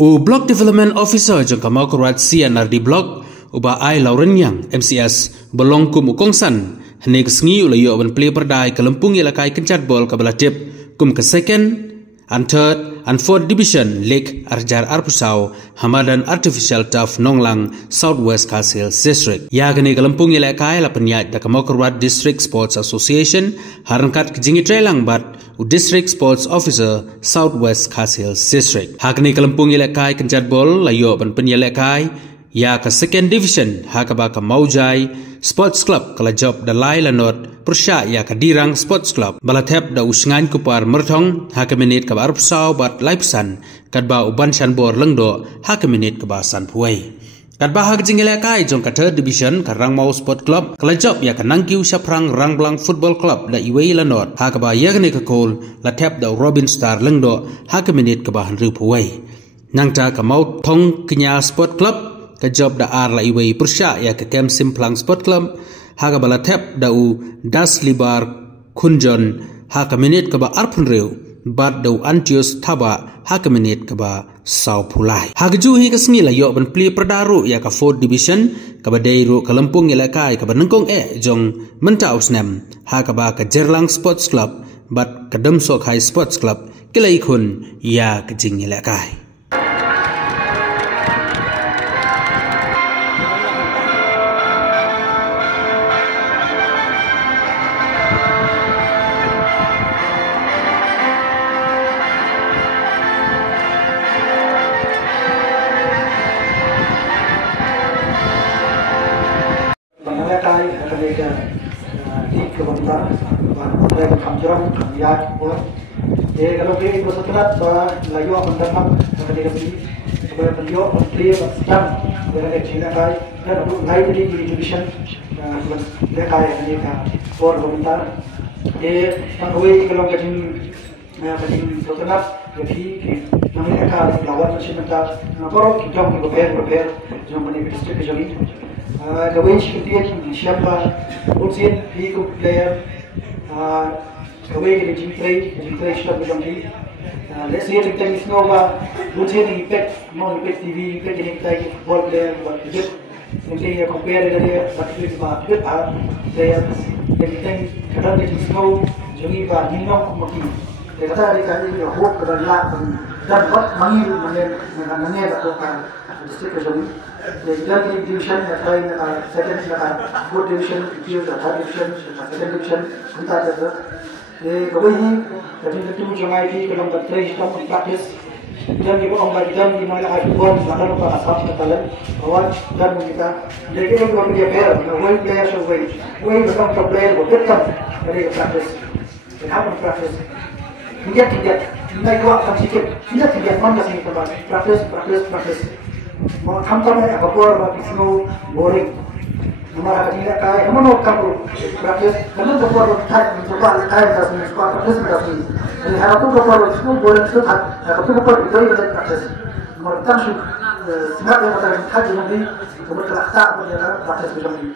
Block Development Officer jang kamau kerat CNRD Block uba ai Lauren Yang MCS belong kum ukongsan hene kesengi ulayo ban play perdai kelempung ilakai kencat bol kabala tip kum ke second and third and fourth division Lake Arjar Arpusau Hamadan Artificial Turf Nonglang Southwest Kasil District ya gene kelempung ilakai la penyat da kamau kerat District Sports Association harangkat kejingi trelang bat District Sports Officer Southwest Kasil District hakni kelempung ilakai kencat bol layo ban penyelekai ya ke second division hakaba ke Maujai Sports Club kala job da lai lanot persya ya ke Dirang Sports Club balatep da usngan kupar mertong hak menit ke Arpsau bat laipusan kadba uban shanbor lengdo hak menit ke basan puai kadba hak jingelekai jong ka third division ke Rangmau Sport Club kala job ya ke Nangkiu Saprang Rangblang Football Club da iwei lanot hakaba ya ne ke kol latep da Robin Star lengdo hak menit ke bahan riu puai nangta ke mau thong kenya Sport Club ke job da ar la iwei persya ya ke Kem Simplang Sport Club haka bala tep da u das libar kunjon haka menit ke ba arpun reu bat da u Antius Taba haka menit ke ba sau pulai haka juhi ke sengi la yok ban pli perdaru ya ke 4th division ke ba deiru ke lempung ilakai ke ba nengkong jong menta usnem haka ba ke Jerlang Sports Club bat ke Demsok High Sports Club ke lai kun ya ke jing ilakai kalau dia itu setelah layu mendapat kepada beli kepada beliau menteri sedang dengan China kai dan untuk naik di division lekai ini kan for komentar mengawai kalau kajin setelah jadi namanya kan lawan macam macam kalau kita mau prepare jangan beri district jadi kawai seperti siapa unsur di player kawai jadi sudah berjumpa. Let's say kita ni semua bukan impact, mau impact TV, impact ini kita football player, budget, mungkin ya compare dengan budget budget saya kita kadang kita semua jadi nino mungkin. Kata ada kali hope kerana dan buat mangil mana atau district jadi. Jadi division lain second fourth division, third division, second division kita ada. Kawai ini jadi ketemu jangan lagi kalau bertrai sistem praktis dan kita orang berikan di mana ada buat mana lupa asap katakan awal dan kita jadi orang dia player survey become pro player betul dari praktis kenapa praktis tidak dua akan sikit tidak mana sih tempat praktis mau kampanye apa buat semua boring हमारा कठिन का है हम लोग का प्रैक्टिस करने को पर था तो का है 10 मिनट का प्रैक्टिस में रहती है हर तो को पर स्कूल बोले तो था तो को पर इधर इधर प्रैक्टिस मरता शु स्मार्ट है मतलब था जो भी तो मतलब था बोले प्रैक्टिस भी जमी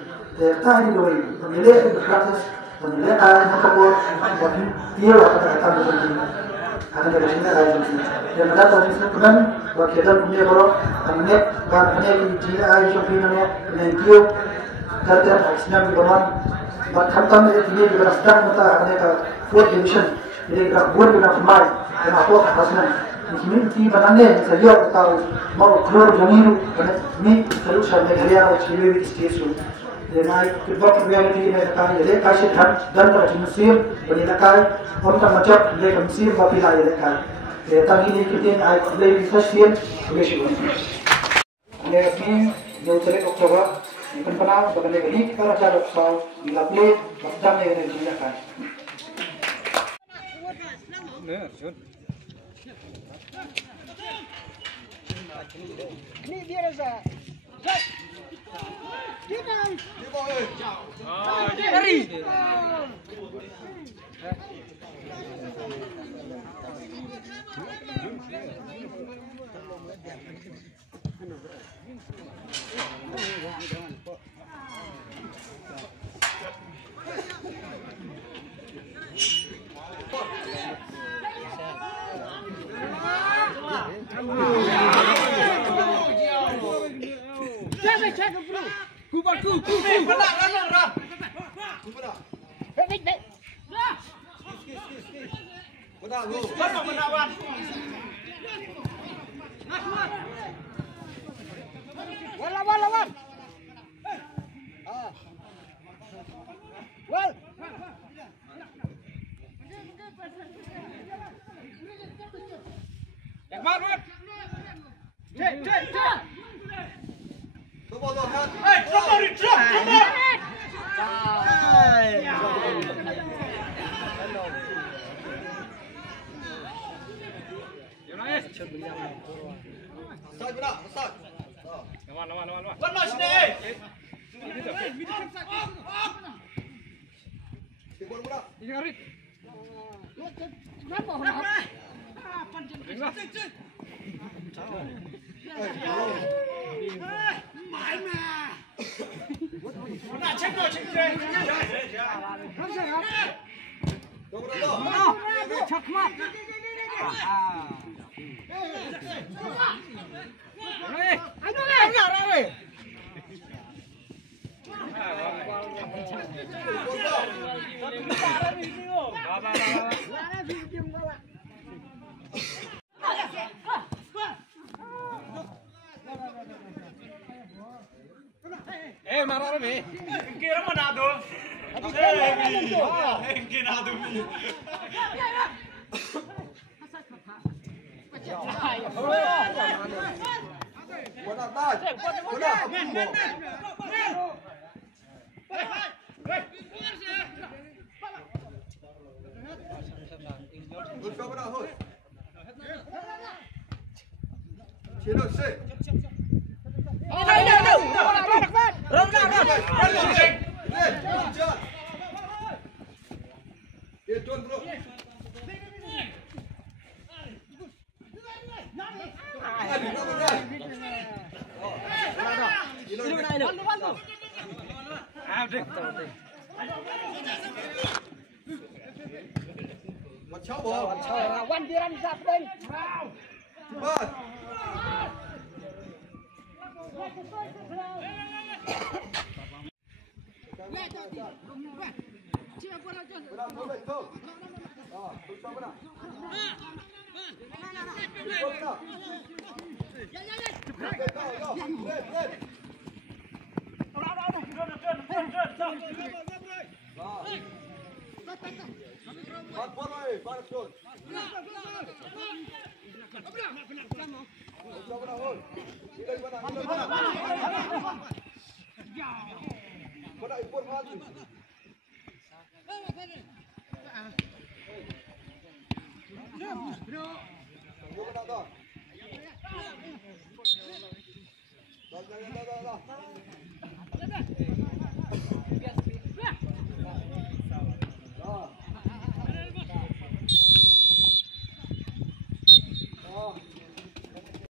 था ही लोई तो मिले प्रैक्टिस तो मिले का हम को पर ये वाला था बोले ada dari sini ada dan ada dari sini kan waktu kita punya kalau हमने kan हमने की चीज आई जो भी हमने नहीं करते हैं इसमें भी बना बट हम तब ये भी रास्ता होता है अपने का फोर्थ डिवीजन ये का बोर्ड बना फरमाए ना तो हसना इसमें की बनाने सही होता है मो क्लोर जमीन में सलूशन में घरिया और चीजें भी स्टेज हो लेना एक वक्त रियलिटी में का ये का से दन पर मुसीब बनी लगा और तब मचक ले मुसीब वापस आए लगा ये तभी नहीं कितने आई ले रिसर्च ये शुरू ये इसमें जो चले अक्टूबर Ikan panah bagai ini para cara usau dilapli macam ni dengan jenis kan. Ini dia rasa. Dari. Come on. Đó.